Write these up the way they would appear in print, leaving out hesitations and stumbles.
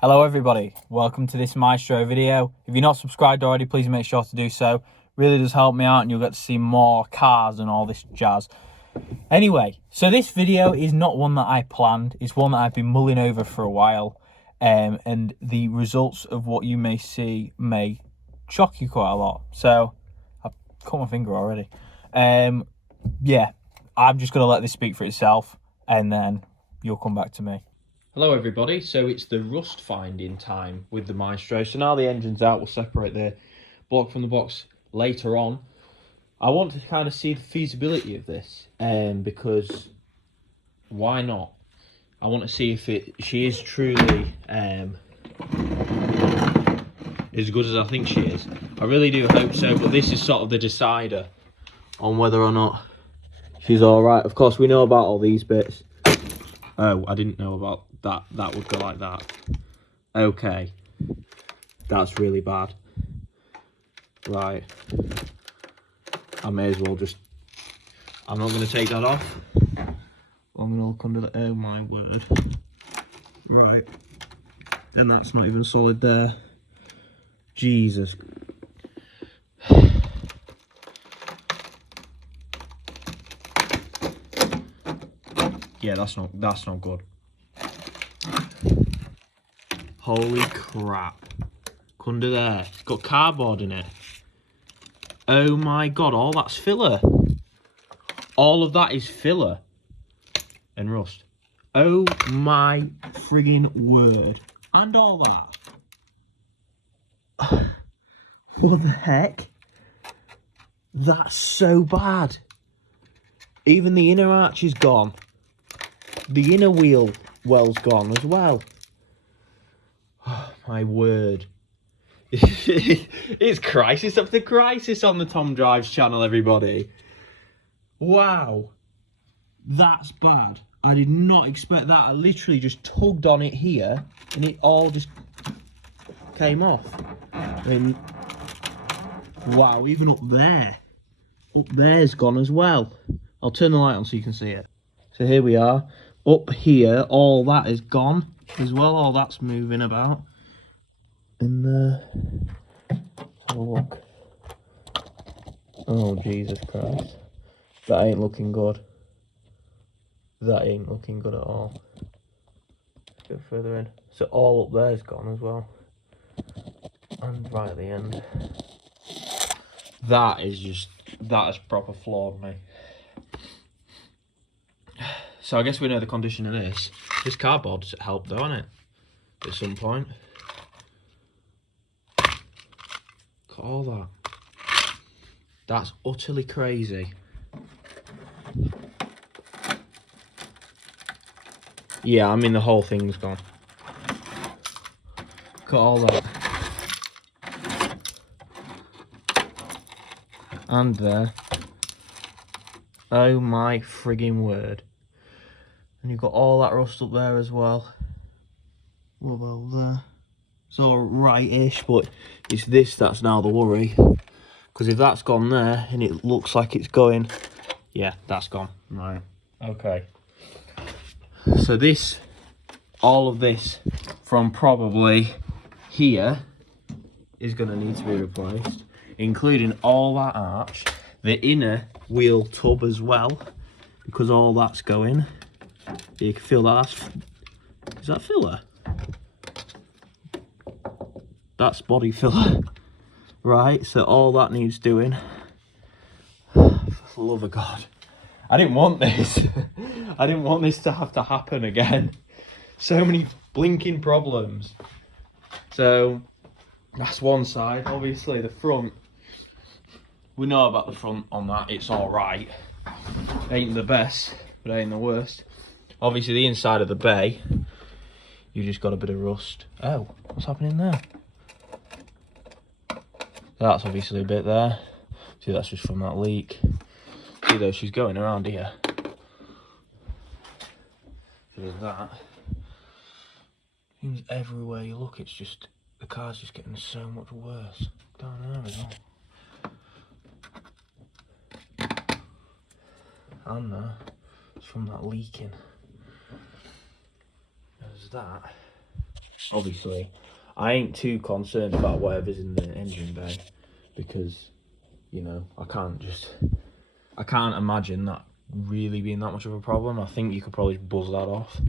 Hello everybody, welcome to this Maestro video. If you're not subscribed already, please make sure to do so. Really does help me out and you'll get to see more cars and all this jazz. Anyway, so this video is not one that I planned. It's one that I've been mulling over for a while. And the results of what you may see may shock you quite a lot. So, I've cut my finger already. Yeah, I'm just going to let this speak for itself and then you'll come back to me. Hello everybody, so it's the rust finding time with the Maestro. So now the engine's out, we'll separate the block from the box later on. I want to kind of see the feasibility of this, because why not? I want to see if she is truly as good as I think she is. I really do hope so, but this is sort of the decider on whether or not she's alright. Of course, we know about all these bits. Oh, I didn't know about that. That would go like that. Okay. That's really bad. Right. I may as well just... I'm not going to take that off. I'm going to look under the... Oh my word. Right. And that's not even solid there. Jesus. Yeah, that's not good. Holy crap. Look under there. It's got cardboard in it. Oh my god, all that's filler. All of that is filler. And rust. Oh my friggin' word. And all that. What the heck? That's so bad. Even the inner arch is gone. The inner wheel well's gone as well. Oh, my word. It's crisis after crisis on the Tom Drives channel, everybody. Wow. That's bad. I did not expect that. I literally just tugged on it here and it all just came off. I mean, wow, even up there. Up there's gone as well. I'll turn the light on so you can see it. So here we are. Up here, all that is gone as well. All that's moving about. And let's have a look. Oh, Jesus Christ. That ain't looking good. That ain't looking good at all. Let's go further in. So all up there's gone as well. And right at the end. That has proper floored me. So I guess we know the condition of this. This cardboard's helped though, hasn't it? At some point. Look at all that. That's utterly crazy. Yeah, I mean the whole thing's gone. Look at all that. And there. Oh my friggin' word. And you've got all that rust up there as well. What about there? It's all right-ish, but it's this that's now the worry. Because if that's gone there, and it looks like it's going... Yeah, that's gone. Right. Okay. So this, all of this, from probably here, is going to need to be replaced. Including all that arch. The inner wheel tub as well. Because all that's going. You can feel that. Is that filler? That's body filler. Right, so all that needs doing. For the love of God. I didn't want this. I didn't want this to have to happen again. So many blinking problems. So, that's one side. Obviously, the front. We know about the front on that. It's alright. Ain't the best, but ain't the worst. Obviously, the inside of the bay, you just got a bit of rust. Oh, what's happening there? That's obviously a bit there. See, that's just from that leak. See, though, she's going around here. So there's that. Seems everywhere you look, it's just, the car's just getting so much worse. Down there as well. And there. It's from that leaking. There's that. obviously, I ain't too concerned about whatever's in the engine bay, because, you know, I can't imagine that really being that much of a problem. I think you could probably buzz that off.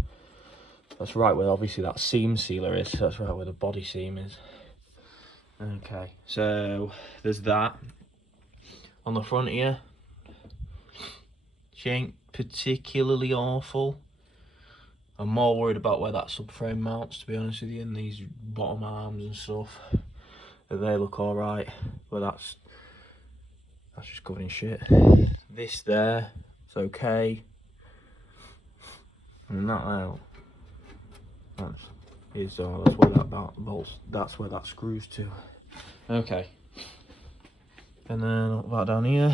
That's right where obviously that seam sealer is, so that's right where the body seam is. Okay, so there's that. On the front here, she ain't particularly awful. I'm more worried about where that subframe mounts, to be honest with you, and these bottom arms and stuff. They look alright, but that's just covered in shit. This there, it's okay. And that out. That's where that bolts. That's where that screws to. Okay. And then what about down here?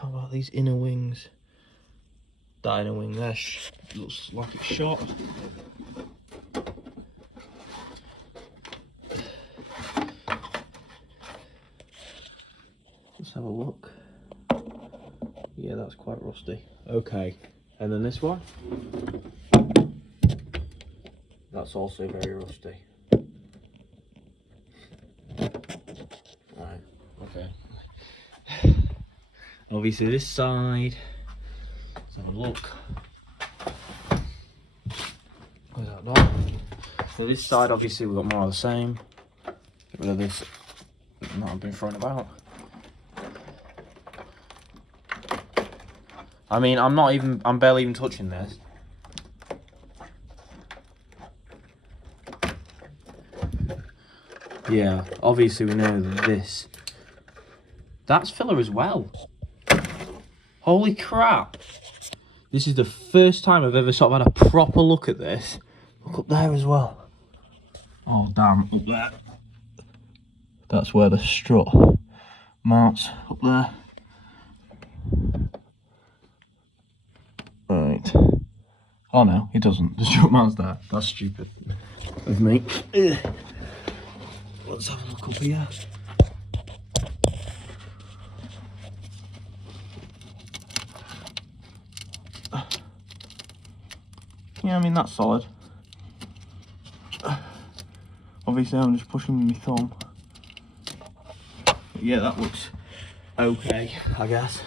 How about these inner wings? That inner wing there looks like it's shot. Let's have a look. Yeah, that's quite rusty. Okay. And then this one? That's also very rusty. Right, okay. Obviously this side, let's have a look. Where's that done? So this side, obviously we've got more of the same. Get rid of this that I've been throwing about. I mean, I'm barely even touching this. Yeah, obviously we know this. That's filler as well. Holy crap. This is the first time I've ever sort of had a proper look at this. Look up there as well. Oh damn, up there. That's where the strut mounts, up there. Right. Oh no, it doesn't. The strut mounts there. That's stupid of me. Let's have a look up here. Yeah, I mean, that's solid. Obviously, I'm just pushing my thumb. But yeah, that looks okay, I guess.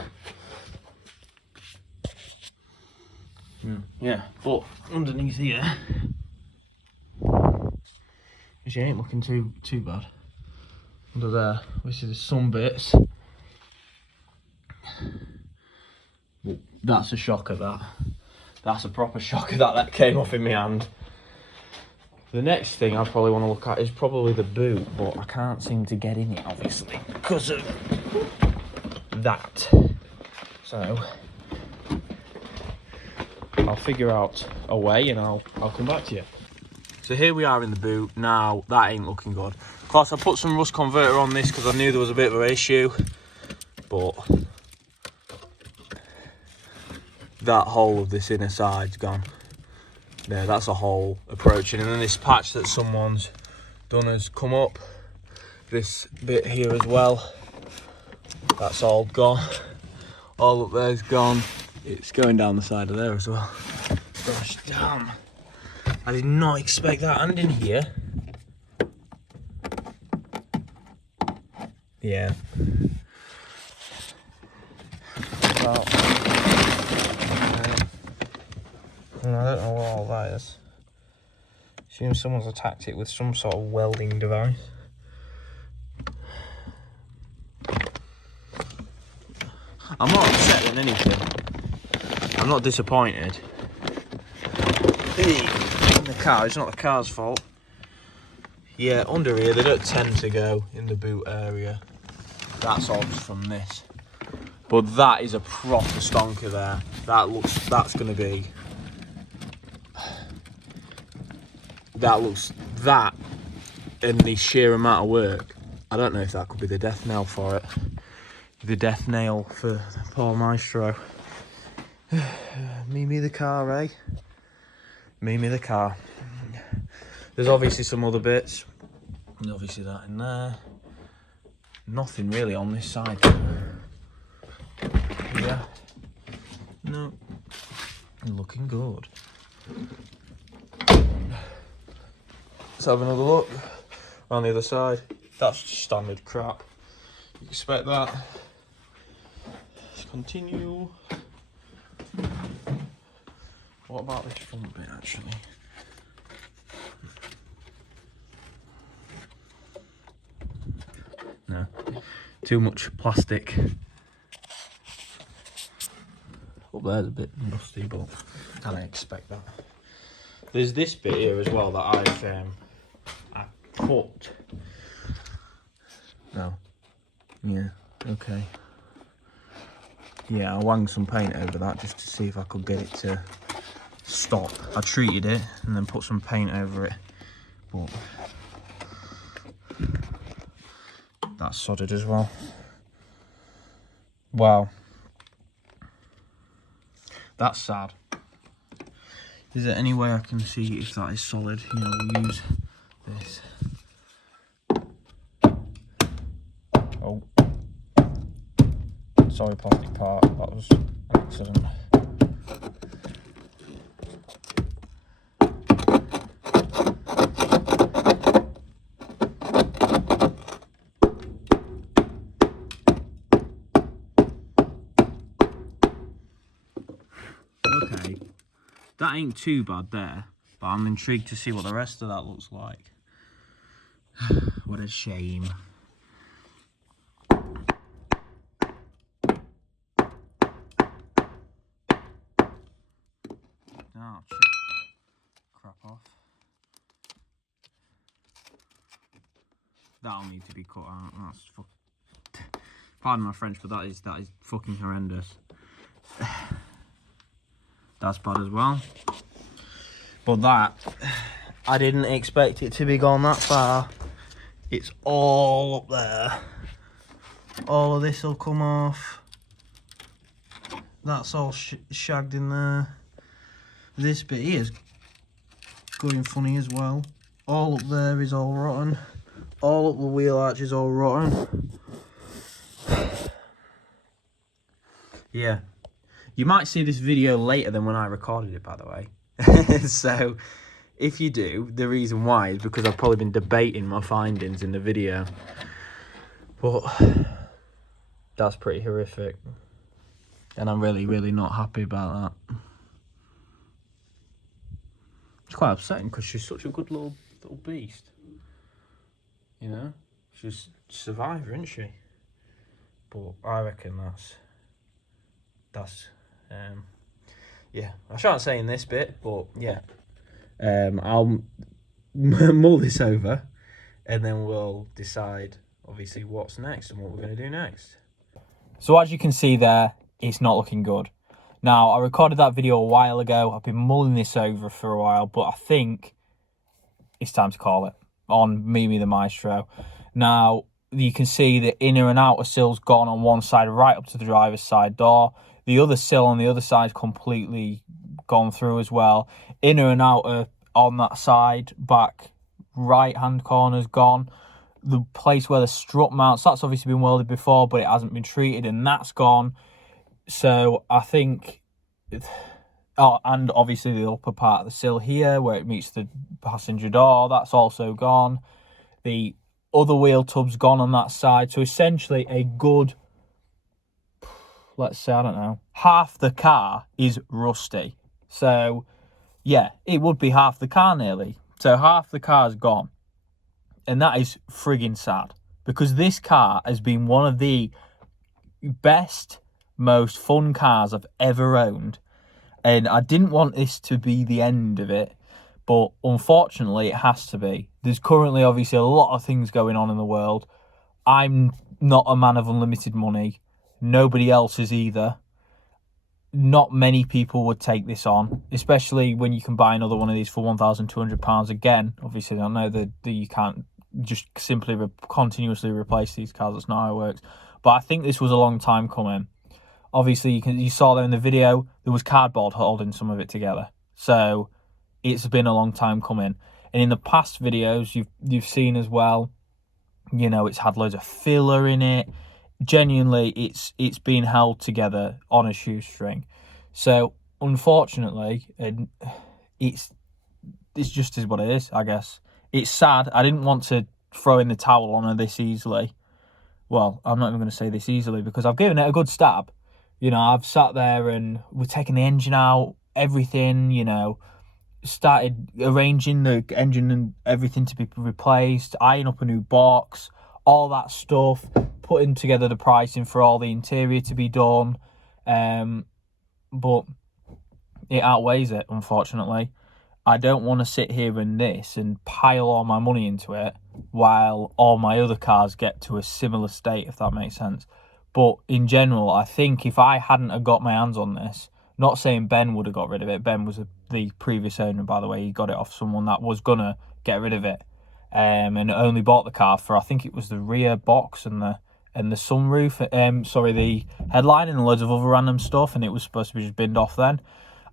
Yeah, but underneath here, she ain't looking too bad. Under there, obviously there's some bits. But that's a shocker, that. That's a proper shocker that came off in my hand. The next thing I probably want to look at is probably the boot, but I can't seem to get in it, obviously, because of that. So I'll figure out a way and I'll come back to you. So here we are in the boot. Now, that ain't looking good. Of course, I put some rust converter on this because I knew there was a bit of an issue, but that hole of this inner side's gone. There, that's a hole approaching, and then this patch that someone's done has come up. This bit here as well, that's all gone. All up there's gone. It's going down the side of there as well. Gosh damn. I did not expect that. And in here. Yeah. Well, I don't know what all that is. Assume someone's attacked it with some sort of welding device. I'm not upset with anything. I'm not disappointed. The car, it's not the car's fault. Yeah, under here they don't tend to go in the boot area. That's all just from this. But that is a proper stonker there. That's gonna be. That and the sheer amount of work. I don't know if that could be the death knell for it. The death nail for poor Maestro. Me the car, eh? Me the car. There's obviously some other bits. And obviously that in there. Nothing really on this side. Yeah. No. Looking good. Let's have another look on the other side. That's standard crap. You expect that. Let's continue. What about this front bit actually? No, too much plastic. Up there's a bit rusty, but I don't expect that. There's this bit here as well that I cut. No. Yeah. Okay. Yeah, I wanged some paint over that just to see if I could get it to stop. I treated it and then put some paint over it, but that's sodded as well. Wow. That's sad. Is there any way I can see if that is solid? You know, we'll use this. Oh. Sorry, plastic part. That was an accident. Okay. That ain't too bad there, but I'm intrigued to see what the rest of that looks like. What a shame. Oh, shit. Crap off. That'll need to be cut out. That's pardon my French, but that is fucking horrendous. That's bad as well. But that, I didn't expect it to be gone that far. It's all up there. All of this will come off. That's all shagged in there. This bit here is going funny as well. All up there is all rotten. All up the wheel arch is all rotten. Yeah. You might see this video later than when I recorded it, by the way. So, if you do, the reason why is because I've probably been debating my findings in the video. But that's pretty horrific. And I'm really, really not happy about that. It's quite upsetting because she's such a good little beast. You know? She's a survivor, isn't she? But I reckon that's yeah, I shan't say in this bit, but yeah, I'll mull this over and then we'll decide obviously what's next and what we're going to do next. So as you can see there, it's not looking good. Now, I recorded that video a while ago. I've been mulling this over for a while, but I think it's time to call it on Mimi the Maestro. Now, you can see the inner and outer sill's gone on one side right up to the driver's side door. The other sill on the other side completely gone through as well. Inner and outer on that side, back right hand corner's gone. The place where the strut mounts, that's obviously been welded before, but it hasn't been treated, and that's gone. So I think, oh, and obviously the upper part of the sill here where it meets the passenger door, that's also gone. The other wheel tub's gone on that side. So essentially a good, let's say, I don't know, half the car is rusty. So yeah, it would be half the car nearly. So half the car's gone. And that is friggin' sad, because this car has been one of the best, most fun cars I've ever owned. And I didn't want this to be the end of it, but unfortunately it has to be. There's currently obviously a lot of things going on in the world. I'm not a man of unlimited money. Nobody else is either. Not many people would take this on, especially when you can buy another one of these for £1,200 again. Obviously, I know that you can't just simply continuously replace these cars. That's not how it works. But I think this was a long time coming. Obviously, you saw there in the video, there was cardboard holding some of it together. So it's been a long time coming. And in the past videos, you've seen as well, you know, it's had loads of filler in it. Genuinely, it's been held together on a shoestring. So unfortunately, it's just is what it is, I guess. it's sad. I didn't want to throw in the towel on her this easily. Well, I'm not even going to say this easily because I've given it a good stab. You know, I've sat there and we're taking the engine out, everything, you know, started arranging the engine and everything to be replaced, eyeing up a new box, all that stuff, putting together the pricing for all the interior to be done. But it outweighs it, unfortunately. I don't want to sit here and pile all my money into it while all my other cars get to a similar state, if that makes sense. But in general, I think if I hadn't have got my hands on this, not saying Ben would have got rid of it. Ben was the previous owner, by the way. He got it off someone that was going to get rid of it. And only bought the car for, I think it was the rear box and the sunroof. The headline and loads of other random stuff. And it was supposed to be just binned off then.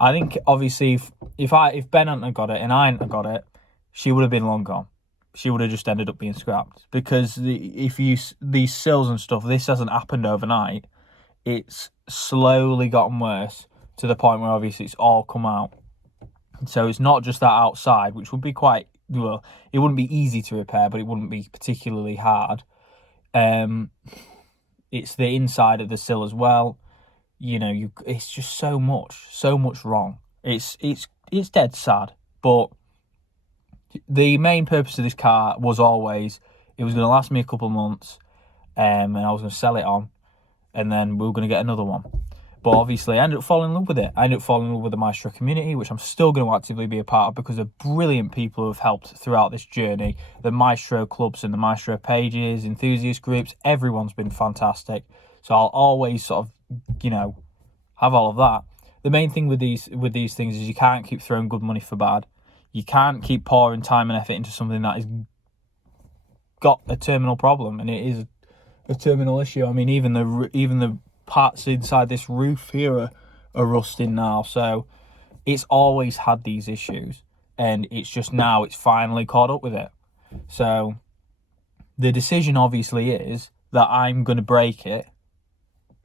I think, obviously, if Ben hadn't have got it and I hadn't have got it, she would have been long gone. She would have just ended up being scrapped. Because these sills and stuff, this hasn't happened overnight. It's slowly gotten worse to the point where obviously it's all come out. So it's not just that outside, which would be it wouldn't be easy to repair, but it wouldn't be particularly hard. It's the inside of the sill as well. You know, it's just so much wrong. It's dead sad. But the main purpose of this car was always, it was going to last me a couple of months, and I was going to sell it on, and then we were going to get another one. But obviously, I ended up falling in love with it. I ended up falling in love with the Maestro community, which I'm still going to actively be a part of because of brilliant people who have helped throughout this journey. The Maestro clubs and the Maestro pages, enthusiast groups, everyone's been fantastic. So I'll always sort of, you know, have all of that. The main thing with these things is you can't keep throwing good money for bad. You can't keep pouring time and effort into something that has got a terminal problem, and it is a terminal issue. I mean, even the parts inside this roof here are rusting now. So it's always had these issues, and it's just now it's finally caught up with it. So the decision obviously is that I'm going to break it,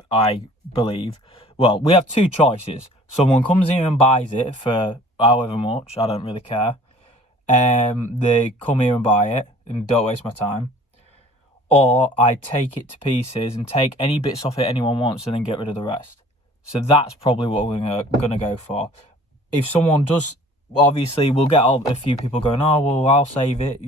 I believe. Well, we have two choices. Someone comes in and buys it for however much, I don't really care. They come here and buy it and don't waste my time. Or I take it to pieces and take any bits off it anyone wants and then get rid of the rest. So that's probably what we're going to go for. If someone does, obviously we'll get a few people going, oh, well, I'll save it.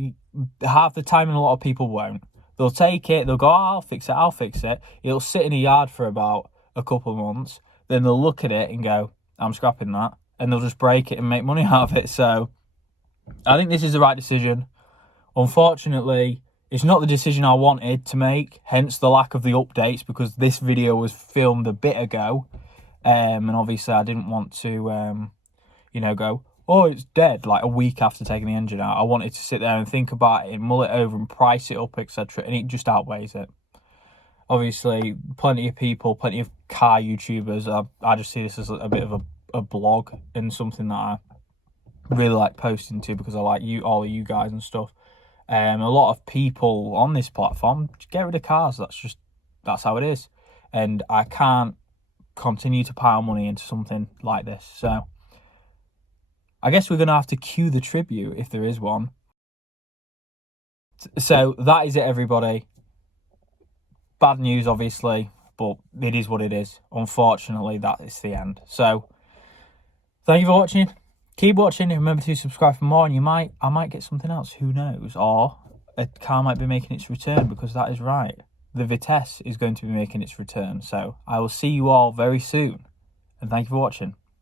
Half the time, and a lot of people won't. They'll take it, they'll go, oh, I'll fix it. It'll sit in a yard for about a couple of months. Then they'll look at it and go, I'm scrapping that. And they'll just break it and make money out of it. So I think this is the right decision. Unfortunately, it's not the decision I wanted to make, hence the lack of the updates, because this video was filmed a bit ago. And obviously I didn't want to, go, oh, it's dead, like a week after taking the engine out. I wanted to sit there and think about it and mull it over and price it up, etc. And it just outweighs it. Obviously, plenty of people, plenty of car YouTubers, I just see this as a bit of a blog and something that I really like posting to because I like all of you guys and stuff. A lot of people on this platform get rid of cars. That's how it is. And I can't continue to pile money into something like this. So I guess we're going to have to cue the tribute if there is one. So that is it, everybody. Bad news, obviously, but it is what it is. Unfortunately, that is the end. So thank you for watching. Keep watching. Remember to subscribe for more, and I might get something else. Who knows? Or a car might be making its return, because that is right. The Vitesse is going to be making its return. So I will see you all very soon. And thank you for watching.